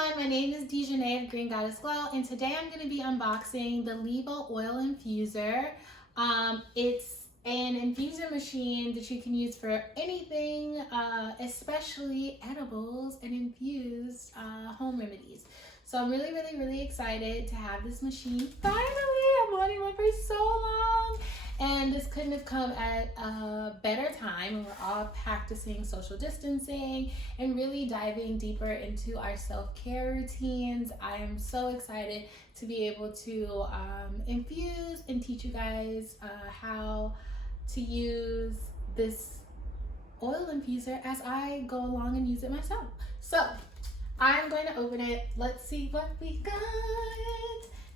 everyone, my name is Dejanay of Green Goddess Glow, and today I'm going to be unboxing the Levo oil infuser. It's an infuser machine that you can use for anything, especially edibles and infused home remedies. So I'm really excited to have this machine. Finally, I've wanted one for so long. And this couldn't have come at a better time when we're all practicing social distancing and really diving deeper into our self-care routines. I am so excited to be able to infuse and teach you guys how to use this oil infuser as I go along and use it myself. So I'm going to open it. Let's see what we got.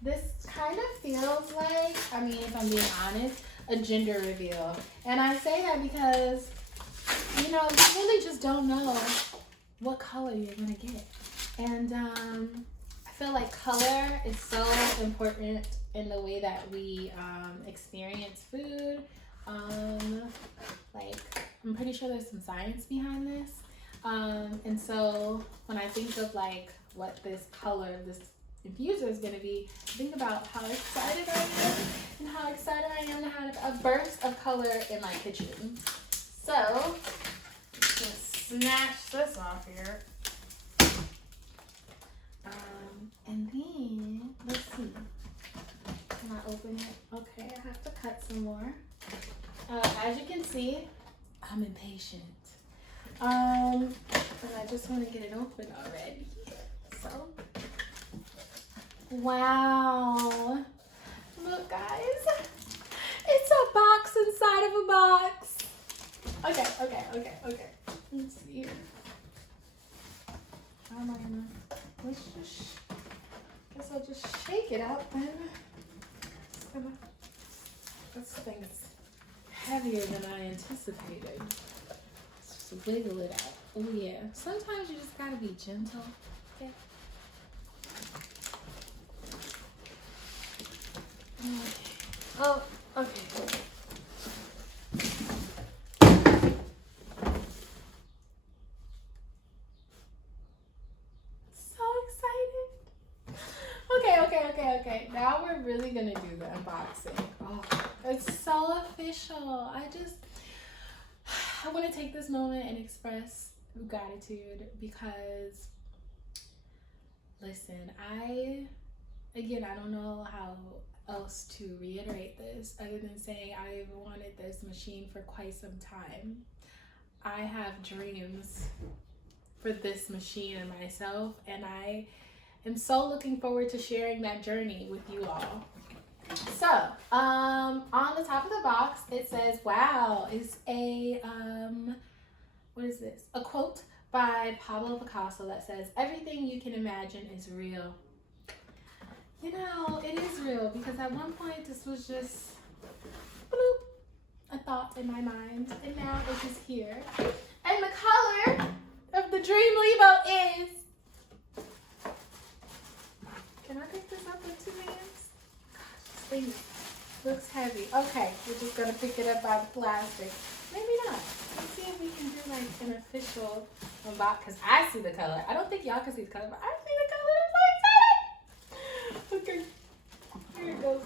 This kind of feels like, I mean, if I'm being honest, a gender reveal. And I say that because, you know, you really just don't know what color you're gonna get. And I feel like color is so important in the way that we experience food. Like, I'm pretty sure there's some science behind this. And so when I think of like what this color, this infuser is going to be, think about how excited I am and how excited I am to have a burst of color in my kitchen. So, just snatch this off here. And then, let's see. Can I open it? Okay, I have to cut some more. As you can see, I'm impatient. But I just want to get it open already. So, wow. Look, guys. It's a box inside of a box. Okay. Let's see here. How am I gonna, guess I'll just shake it out then. This thing is heavier than I anticipated. Let's just wiggle it out. Oh yeah. Sometimes you just gotta be gentle. Okay. Oh, okay. So excited. Okay. Now we're really gonna do the unboxing. Oh, it's so official. I want to take this moment and express gratitude because, listen, I don't know how else to reiterate this other than saying I've wanted this machine for quite some time. I have dreams for this machine and myself, and I am so looking forward to sharing that journey with you all. So, on the top of the box, it says, wow, it's a, what is this? A quote by Pablo Picasso that says, everything you can imagine is real. You know, it is real because at one point this was just bloop, a thought in my mind, and now it's just here. And the color of the Dream Levo is. Can I pick this up with 2 hands? Gosh, this thing looks heavy. Okay, we're just gonna pick it up by the plastic. Maybe not. Let's see if we can do like an official unbox because I see the color. I don't think y'all can see the color, but I see the color. Okay, here it goes.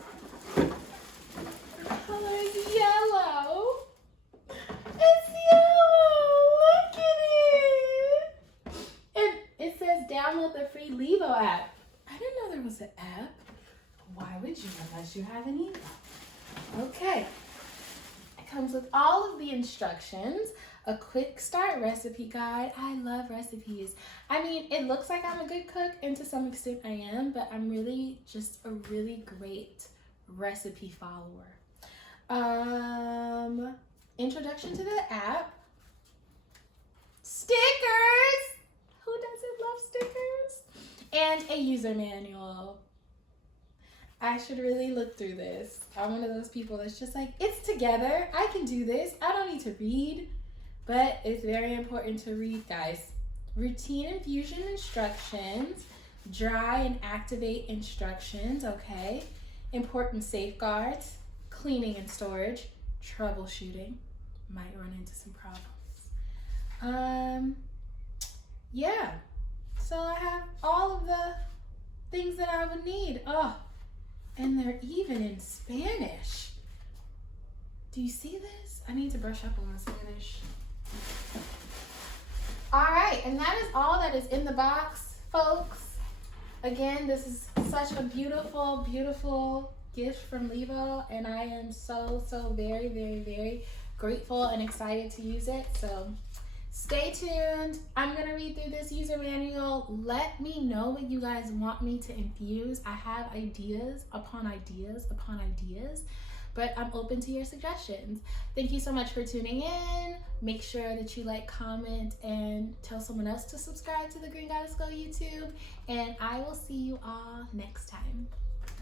The color is yellow. It's yellow. Look at it. And it says download the free Levo app. I didn't know there was an app. Why would you unless you have an email? Okay. It comes with all of the instructions. A quick start recipe guide. I love recipes. I mean, it looks like I'm a good cook, and to some extent I am, but I'm really just a really great recipe follower. Introduction to the app. Stickers! Who doesn't love stickers? And a user manual. I should really look through this. I'm one of those people that's just like, it's together. I can do this. I don't need to read. But it's very important to read, guys. Routine infusion instructions, dry and activate instructions, okay? Important safeguards, cleaning and storage, troubleshooting. Might run into some problems. Yeah. So I have all things that I would need. Oh, and they're even in Spanish. Do you see this? I need to brush up on my Spanish. All right, and that is all that is in the box, folks. Again, this is such a beautiful, beautiful gift from Levo, and I am so very, very, very grateful and excited to use it. So stay tuned. I'm gonna read through this user manual. Let me know what you guys want me to infuse. I have ideas upon ideas upon ideas, but I'm open to your suggestions. Thank you so much for tuning in. Make sure that you like, comment, and tell someone else to subscribe to the Green Goddess Glow YouTube. And I will see you all next time.